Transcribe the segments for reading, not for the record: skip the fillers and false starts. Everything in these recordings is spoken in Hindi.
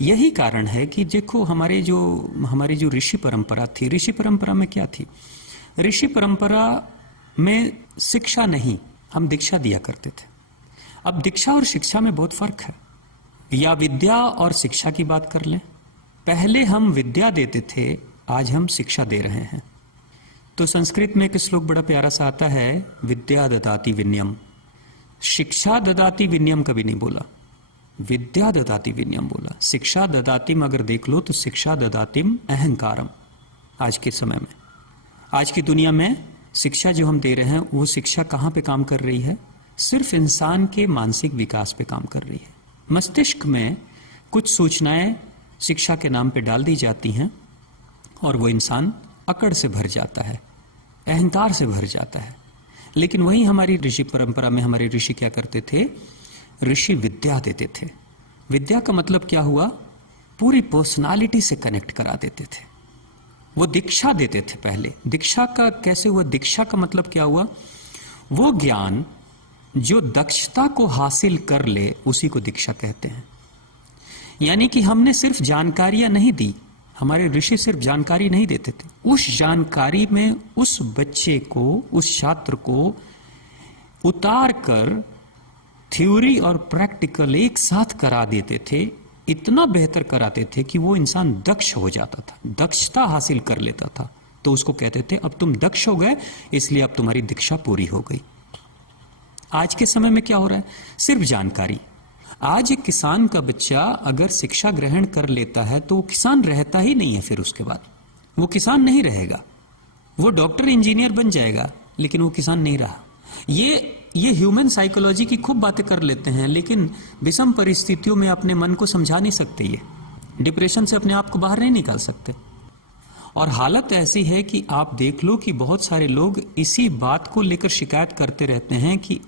यही कारण है कि देखो हमारी जो ऋषि परंपरा थी, ऋषि परंपरा में क्या थी? ऋषि परंपरा में शिक्षा नहीं, हम दीक्षा दिया करते थे। अब दीक्षा और शिक्षा में बहुत फर्क है। या विद्या और शिक्षा की बात कर लें, पहले हम विद्या देते थे, आज हम शिक्षा दे रहे हैं। तो संस्कृत में एक श्लोक बड़ा प्यारा सा आता है, विद्या ददाति विनयम। शिक्षा ददाति विनयम कभी नहीं बोला, विद्या ददाति विनयम बोला। शिक्षा ददातिम अगर देख लो तो शिक्षा ददातिम अहंकारम। आज के समय में, आज की दुनिया में शिक्षा जो हम दे रहे हैं, वो शिक्षा कहाँ पे काम कर रही है? सिर्फ इंसान के मानसिक विकास पे काम कर रही है। मस्तिष्क में कुछ सूचनाएं शिक्षा के नाम पे डाल दी जाती हैं और वो इंसान अकड़ से भर जाता है, अहंकार से भर जाता है। लेकिन वही हमारी ऋषि परंपरा में हमारे ऋषि क्या करते थे? ऋषि विद्या देते थे। विद्या का मतलब क्या हुआ? पूरी पर्सनालिटी से कनेक्ट करा देते थे। वो दीक्षा देते थे। पहले दीक्षा का कैसे हुआ? दीक्षा का मतलब क्या हुआ? वो ज्ञान जो दक्षता को हासिल कर ले, उसी को दीक्षा कहते हैं। यानी कि हमने सिर्फ जानकारियां नहीं दी, हमारे ऋषि सिर्फ जानकारी नहीं देते थे, उस जानकारी में उस बच्चे को, उस छात्र को उतार कर थ्योरी और प्रैक्टिकल एक साथ करा देते थे। इतना बेहतर कराते थे कि वो इंसान दक्ष हो जाता था, दक्षता हासिल कर लेता था। तो उसको कहते थे अब तुम दक्ष हो गए, इसलिए अब तुम्हारी दीक्षा पूरी हो गई। आज के समय में क्या हो रहा है? सिर्फ जानकारी। आज एक किसान का बच्चा अगर शिक्षा ग्रहण कर लेता है तो वो किसान रहता ही नहीं है। फिर उसके बाद वो किसान नहीं रहेगा, वो डॉक्टर इंजीनियर बन जाएगा, लेकिन वो किसान नहीं रहा। ये ह्यूमन साइकोलॉजी की खूब बातें कर लेते हैं, लेकिन विषम परिस्थितियों में अपने मन को समझा नहीं सकते। ये डिप्रेशन से अपने आप को बाहर नहीं निकाल सकते। और हालत ऐसी है कि आप देख लो कि बहुत सारे लोग इसी बात को लेकर शिकायत करते रहते हैं कि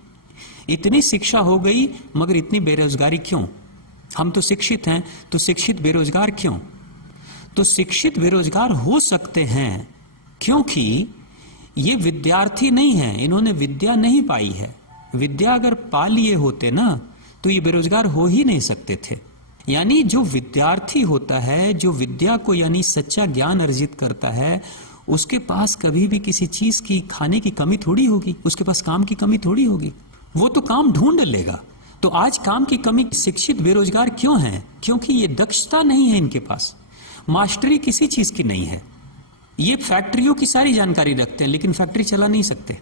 इतनी शिक्षा हो गई मगर इतनी बेरोजगारी क्यों? हम तो शिक्षित हैं, तो शिक्षित बेरोजगार क्यों? तो शिक्षित बेरोजगार हो सकते हैं क्योंकि ये विद्यार्थी नहीं है, इन्होंने विद्या नहीं पाई है। विद्या अगर पा लिए होते ना तो ये बेरोजगार हो ही नहीं सकते थे। यानी जो विद्यार्थी होता है, जो विद्या को यानी सच्चा ज्ञान अर्जित करता है, उसके पास कभी भी किसी चीज की खाने की कमी थोड़ी होगी, उसके पास काम की कमी थोड़ी होगी, वो तो काम ढूंढ लेगा। तो आज काम की कमी, शिक्षित बेरोजगार क्यों है? क्योंकि ये दक्षता नहीं है इनके पास, मास्टरी किसी चीज की नहीं है। ये फैक्ट्रियों की सारी जानकारी रखते हैं लेकिन फैक्ट्री चला नहीं सकते।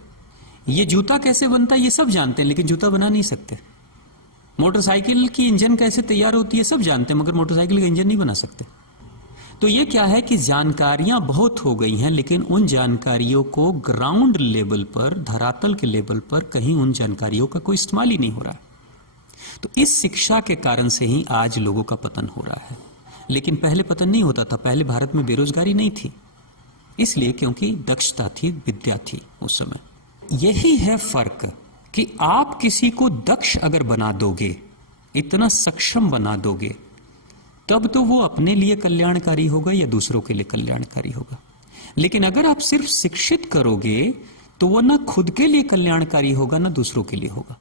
ये जूता कैसे बनता है ये सब जानते हैं लेकिन जूता बना नहीं सकते। मोटरसाइकिल की इंजन कैसे तैयार होती है सब जानते हैं मगर मोटरसाइकिल का इंजन नहीं बना सकते। तो ये क्या है कि जानकारियां बहुत हो गई हैं, लेकिन उन जानकारियों को ग्राउंड लेवल पर, धरातल के लेवल पर कहीं उन जानकारियों का कोई इस्तेमाल ही नहीं हो रहा। तो इस शिक्षा के कारण से ही आज लोगों का पतन हो रहा है। लेकिन पहले पतन नहीं होता था। पहले भारत में बेरोजगारी नहीं थी, इसलिए क्योंकि दक्षता थी, विद्या थी उस समय। यही है फर्क कि आप किसी को दक्ष अगर बना दोगे, इतना सक्षम बना दोगे, तब तो वो अपने लिए कल्याणकारी होगा या दूसरों के लिए कल्याणकारी होगा। लेकिन अगर आप सिर्फ शिक्षित करोगे तो वो ना खुद के लिए कल्याणकारी होगा ना दूसरों के लिए होगा।